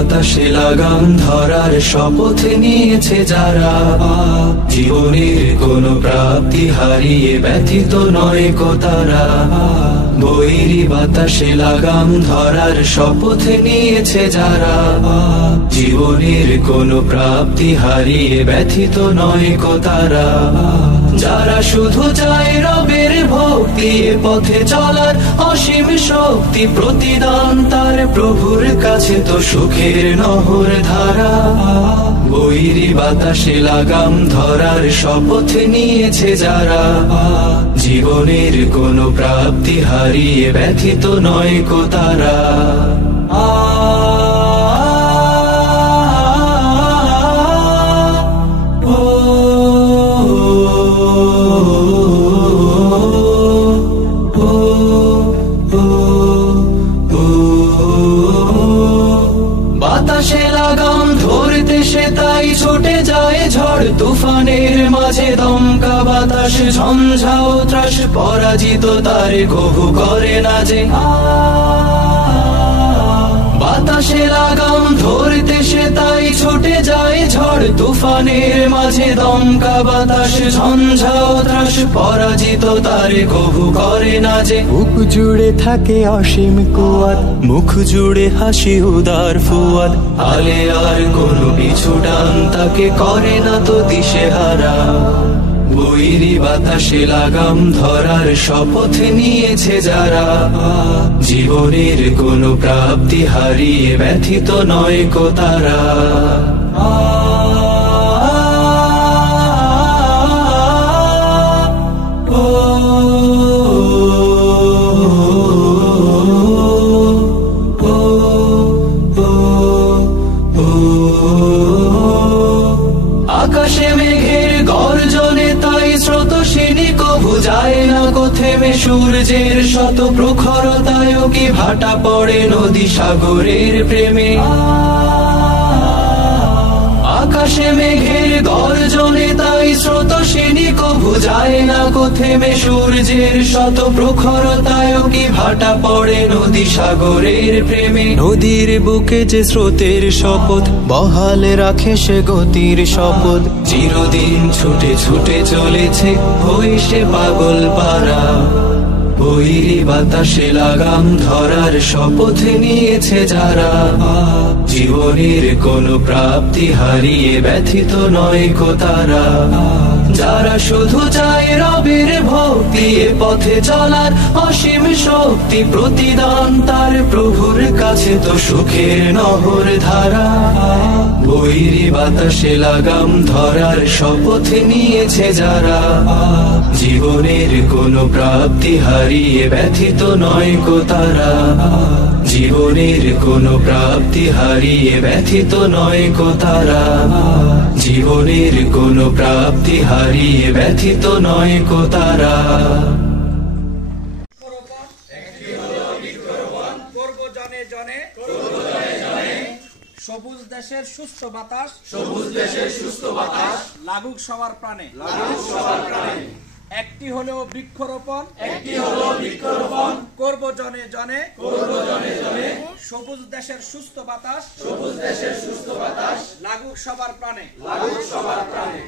বাতাসে লাগাম ধরার শপথ নিয়েছে যারা, জীবনের কোনো প্রাপ্তি হারিয়ে ব্যথিত নয় কো তারা। বৈরী বাতাসে লাগাম ধরার শপথ নিয়েছে যারা, জীবনের কোনো প্রাপ্তি হারিয়ে ব্যথিত নয় কো তারা। যারা শুধু চায় রবের ভক্তি, পথে চলার অসীম শক্তি, প্রতিদান তার প্রভুর কাছে তো সুখের নহর ধারা। বৈরী বাতাসে লাগাম ধরার শপথ নিয়েছে যারা, জীবনের কোনো প্রাপ্তি হারিয়ে ব্যথিত নয় কো তারা। বাতাসে লাগাম ধরতে সে তাই ছুটে যায় ঝড় তুফানের মাঝে, দমকা বাতাস ঝঞ্ঝাও ত্রাস, পরাজিত তার কভু করে না যে। বাতাসে লাগাম ধরতে সে তাই ছুটে যায় ঝড় তুফানের মাঝে, দমকা বাতাস ঝঞ্ঝাও ত্রাস, পরাজিত তার কভু করে না যে। বুক জুড়ে থাকে অসীম কুয়াত, মুখ জুড়ে হাসি উদার ফুয়াদ, আলে আর কোনো পিছু ডান তাকে করে না তো দিশেহারা। বৈরী বাতাসে লাগাম ধরার শপথ নিয়েছে যারা, জীবনের কোনো প্রাপ্তি হারিয়ে ব্যথিত নয় কো তারা। আকাশে মেঘের গর্জনে তাই স্রোতস্বিনী কভু যায় না কো থেমে, সূর্যের শত প্রখরতায় কি ভাটা পড়ে নদী সাগরের প্রেমে। আকাশে মেঘের গর্জনে তাই স্রোতস্বিনী কভু যায় না কো থেমে, সূর্যের শত প্রখরতায় কি ভাটা পড়ে নদী সাগরের প্রেমে। নদীর বুকে যে স্রোতের শপথ, বহাল রাখে সে গতির শপথ, চিরদিন ছুটে ছুটে চলেছে হই সে পাগল পারা। বৈরী বাতাসে লাগাম ধরার শপথ নিয়েছে যারা, জীবনের কোনো প্রাপ্তি হারিয়ে ব্যথিত নয় কো তারা। যারা শুধু চায় রবের ভক্তি, পথে চলার অসীম শক্তি, প্রতিদান তার প্রভুর কাছে তো সুখের নহর ধারা। বৈরী বাতাসে লাগাম ধরার শপথ নিয়েছে যারা, জীবনের কোনো প্রাপ্তি হারিয়ে ব্যথিত নয় কো তারা। জীবনের কোনো প্রাপ্তি হারিয়ে ব্যথিত নয় কো তারা। জীবনের কোনো প্রাপ্তি হারিয়ে ব্যথিত নয় কো তারা। সবুজ দেশের সুস্থ বাতাস, সবুজ দেশের সুস্থ বাতাস লাগুক সবার প্রাণে, লাগুক সবার প্রাণে। একটি হলেও বৃক্ষরোপণ, একটি হলো বৃক্ষরোপণ করব জনে জনে, করব জনে জনে। সবুজ দেশের সুস্থ বাতাস, সবুজ দেশের সুস্থ বাতাস লাগুক সবার প্রাণে, লাগুক সবার প্রাণে।